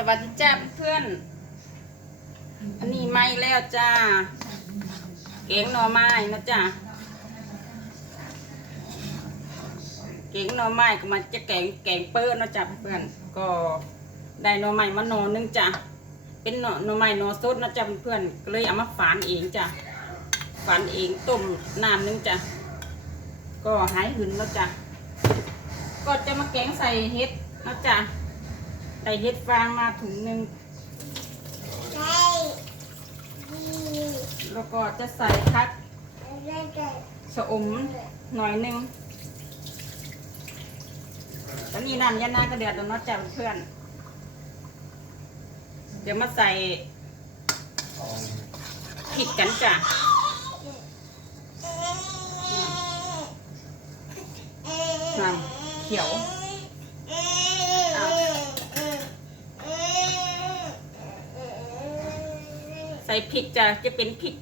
สวัสดีจ้าเพื่อน อันนี้ไม่แล้วจ้า เก๋งหน่อไม้นะจ้าเก๋งหน่อไม้ก็มาจะแกงแกงเปิ้ลนะจ้าเพื่อนก็ได้หน่อไม้มาหน่อนึงจ้าเป็นหน่อหน่อไม้หน่อสดนะจ้าเพื่อนก็เลยเอามาฝานเองจ้าฝานเองต้มน้ำนึงจ้าก็หายหืนแล้วจ้าก็จะมาแกงใส่เห็ดนะจ้า ได้เห็ดฟางมาถุงหนึ่งแล้วก็จะใส่พักชะอมหน่อยหนึงตอนนี้น้ำยานาก็เดือดแล้วเนาะจ้ะเพื่อน เดี๋ยวมาใส่พริกกันจ้ะน้ำเขียวอะใส่ พริกจ้ะจะเป็นพริก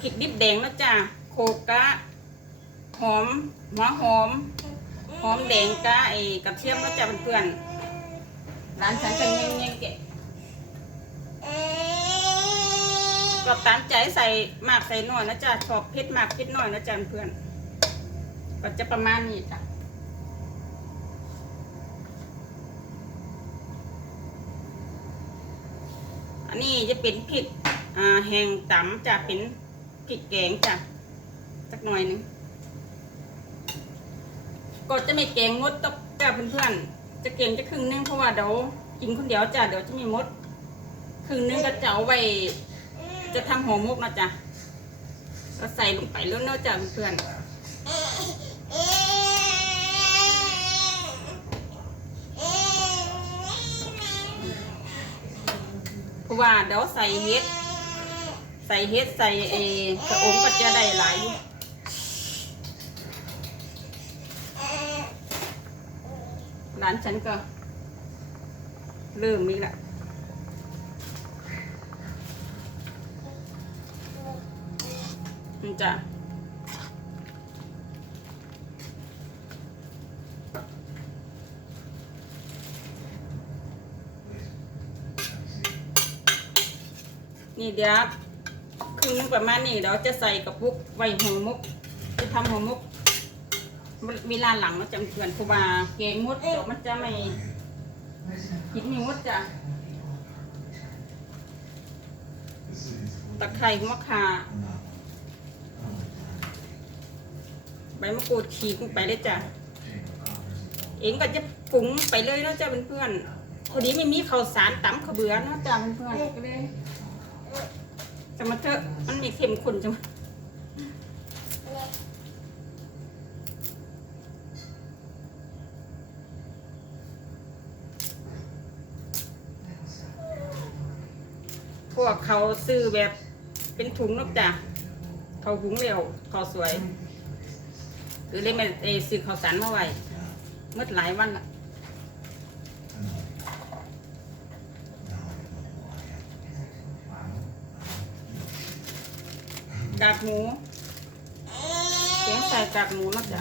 พริกดิบแดงนะจ้ะโคกะหอมหัวหอมหอมแดงกะไอ้กระเทียมนะจ้ะเพื่อนๆร้านฉันจะเงี้ยงๆเกะก็ตามใจใส่มากใส่น้อยนะจ๊ะชอบเผ็ดมากเผ็ดน้อยนะจ๊ะเพื่อนก็จะประมาณนี้จ้ะอันนี้จะเป็นพริก แห้งตำจะเป็นพริกแกงจ้ะสักหน่อยหนึงก็จะไม่เก่งมดตกจ้าเพื่อนๆจะเก่งจะครึ่งนึงเพราะว่าเดี๋ยวกินคนเดียวจ้ะเดี๋ยวจะมีมดครึ่งนึงก็จะเอาไว้จะทำห่อมกนะจ๊ะก็ใส่ลงไปแล้วเนาะจ้ะเพื่อนเพราะว่าเดี๋ยวใส่เห็ด ใส่เห็ดใส่เอชะอมก็จะได้หลายร้านฉันก็เริ่มมีละจ้ะนี่เดี๋ยว ครึ่งนึงประมาณนี้เดี๋ยวจะใส่กระปุกไว้ห่อหมกจะทำห่อหมกเวลาหลังเราจะเพื่อนครูบาเกงมดเดี๋ยวมันจะไม่กินไม่มดจ้ะตะไคร้มะขาใบมะกรูดฉีกลงไปเลยจ้ะเองก็จะปรุงไปเลยเนาะจ้ะเพื่อนๆพอดีไม่มีข้าวสารตำข้าวเบื่อเนาะจ้ะเพื่อนๆก็เลย จะมาเถอะมันมีเค็มข้นจังพวกเขาซื้อแบบเป็นถุงนอกจากเขาหุงเร็วเขาสวยหรือเลยไม่เออซื้อข้าวสารมาไว้เมื่อหลายวันละ กากหมู แกงใส่กากหมูนะจ๊ะ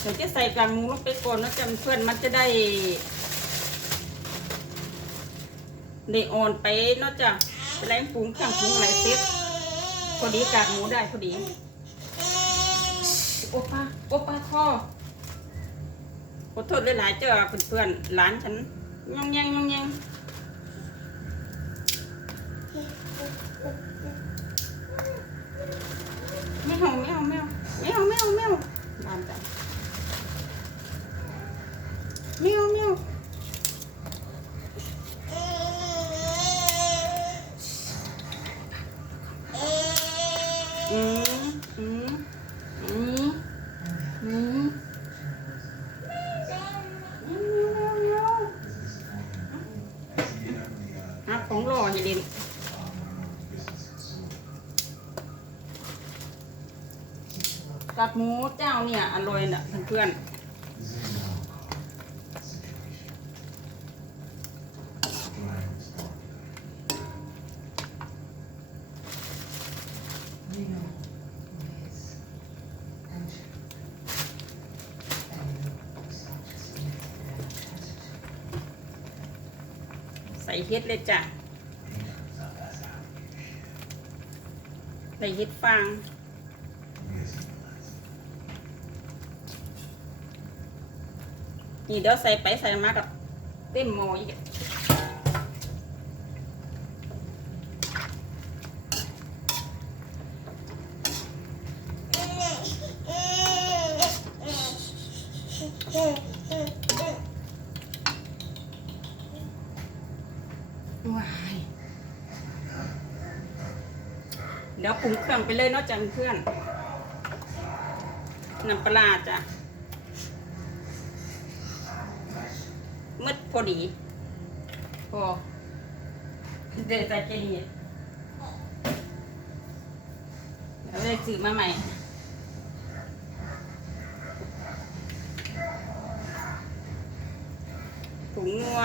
เดี๋ยวจะใส่กากหมูลงไปก่อนนะจ๊ะเพื่อนมันจะได้ได้อ่อนไปเนอกจากแรงปรุงเครื่องปรุงอะไรเซ็ตพอดีกากหมูได้พอดี โอป้าโอป้าข้อขอโทษหลายๆเจ้าเพื่อนๆหลานฉันยองแยงยองแยงไม่เอาไม่เอาไม่เอาไม่เอาไม่เอาไม่เอาหลานจ้ะไม่เอาไม่เอาอืมอืมอืมอืมหาของหล่ออย่าเด่น กากหมูเจ้าเนี่ยอร่อยนะเพื่อนๆ Thank ส่เฮ็ดเลยจ้ะใส่เฮ็ดฟาง นี่เดี๋ยวใส่ไปใส่มากับเต็มหม้ออีกว้ายเดี๋ยวปรุงเครื่องไปเลยเนาะจ้ะเพื่อนน้ำปลาจ้ะ มืดพอดีพอเดี๋ยวจะดีเดี๋ยวเลยซื้อมาใหม่ผงนัว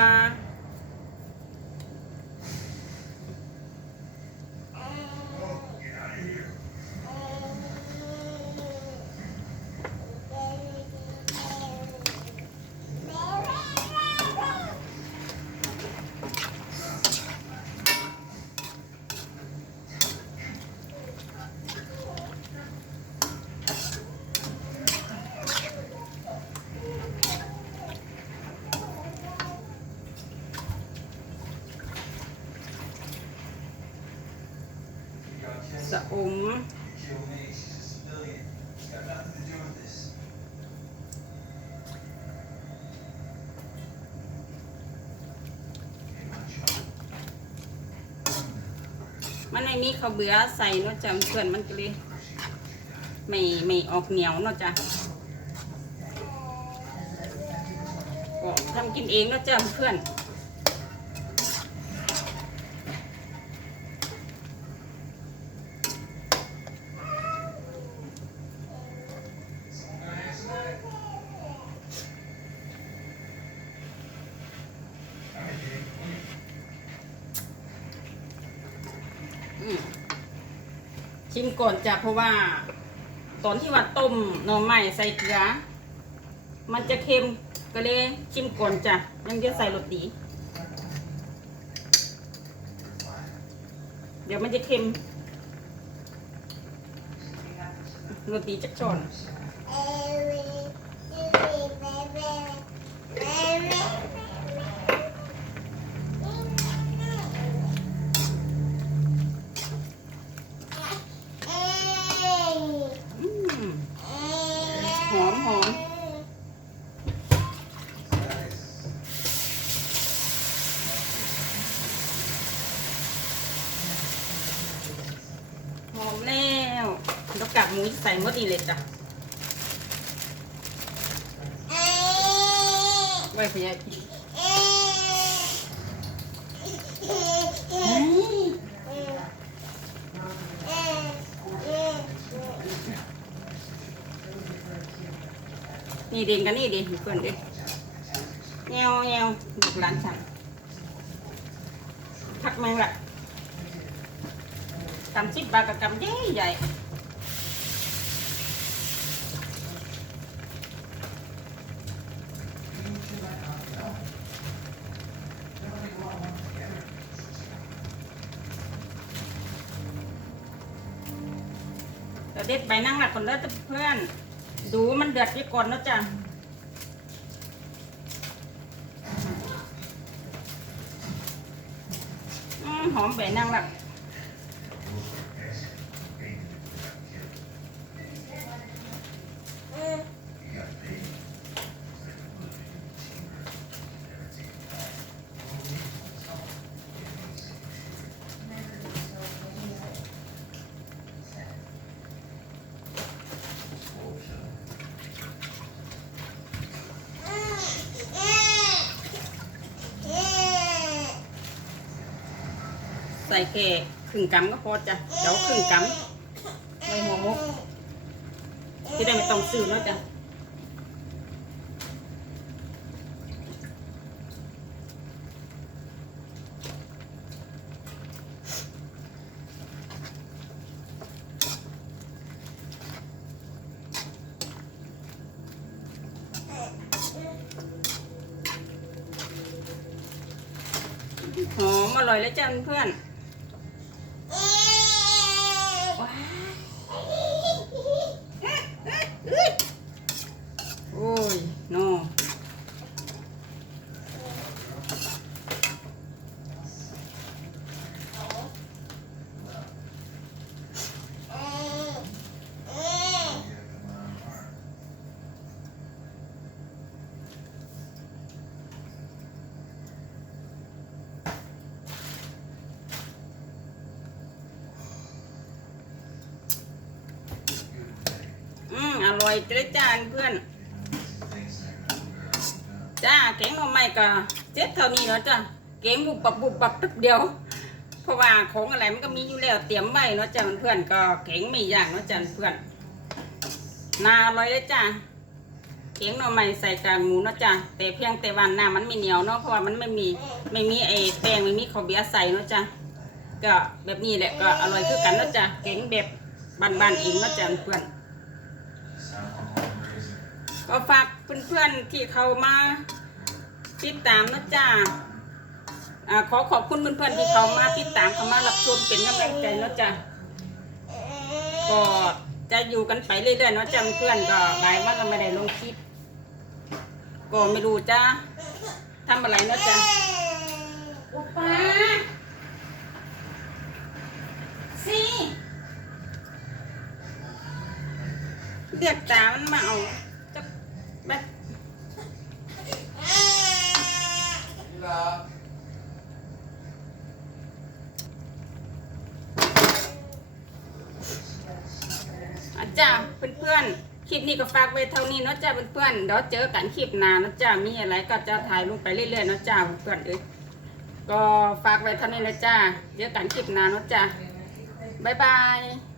สะอมมันไม่มีข้าวเบื่อใส่เนาะจ้ะเพื่อนมันก็เลยไม่ไม่ออกเหนียวเนาะจ้ะก็ทำกินเองเนาะจ้ะเพื่อน ชิมก่อนจ้ะเพราะว่า ตอนที่ว่าต้มหน่อไม้ใส่เกลือ มันจะเค็มก็เลยชิมก่อนจ้ะยังจะใส่รสดี เดี๋ยวมันจะเค็มรสดีจักชอน หมูใส่หมดอีเลยจ้ะไว้พยากินี่เด่นกันนี่เด่นเพื่อนเด้แงวแงวลูกหลานฉันพักแมงละกำสิบบาทกับกำใหญ่ใหญ่ เด็ดใบนั่งหลักคนเด้อเพื่อน ดูมันเดือดไปก่อนนะจ๊ะหอมใบนั่งหลัก ใส่แค่ครึ่งกำก็พอจ้ะเดี๋ยวครึ่งกำไม่หัวมกที่ได้ไม่ต้องซื้อแล้วจ้ะหอมอร่อยแล้วจ้ะเพื่อน ร่อยเลยจ้าเพื่อน จ้าแกงหน่อไม้ก็เจ็ดเท่านี้เนาะจ้าแกงบุบปับบุบปับแป๊บเดียว เพราะว่าของอะไรมันก็มีอยู่แล้วเตรียมไว้เนาะจ้าเพื่อนก็แกงไม่ยากเนาะจ้าเพื่อนนาอร่อยเลยจ้าแกงหน่อไม้ใส่กากหมูเนาะจ้าแต่เพียงแต่ว่าน้ำมันไม่เหนียวเนาะเพราะว่ามันไม่มีไม่มีไอ้แป้งไม่มีข้าวเบียร์ใส่เนาะจ้าก็แบบนี้แหละก็อร่อยคือกันเนาะจ้าแกงแบบบ้านๆเองเนาะจ้าเพื่อน ก็ฝากเพื่อนๆที่เขามาติดตามนะจ้าอ่าขอขอบคุณเพื่อนๆที่เขามาติดตามเขามารับชมเป็นกำลังใจนะจ้าก็จะอยู่กันไปเรื่อยๆเนาะจ้าเพื่อนๆก็หลายวันเราไม่ได้ลงคลิปก็ไม่รู้จ้าทำอะไรเนาะจ้าป้าสิเรียกตามันมาเอาจะไป อาจ้าเพื่อนๆ คลิปนี้ก็ฝากไว้เท่านี้เนาะจ้าเพื่อนๆ เดี๋ยวเจอกันคลิปหน้าเนาะจ้ามีอะไรก็จะถ่ายลงไปเรื่อยๆเนาะจ้าเพื่อนๆเอ้ยก็ฝากไว้เท่านี้นะจ้าเจอกันคลิปหน้าเนาะจ้าบ๊ายบาย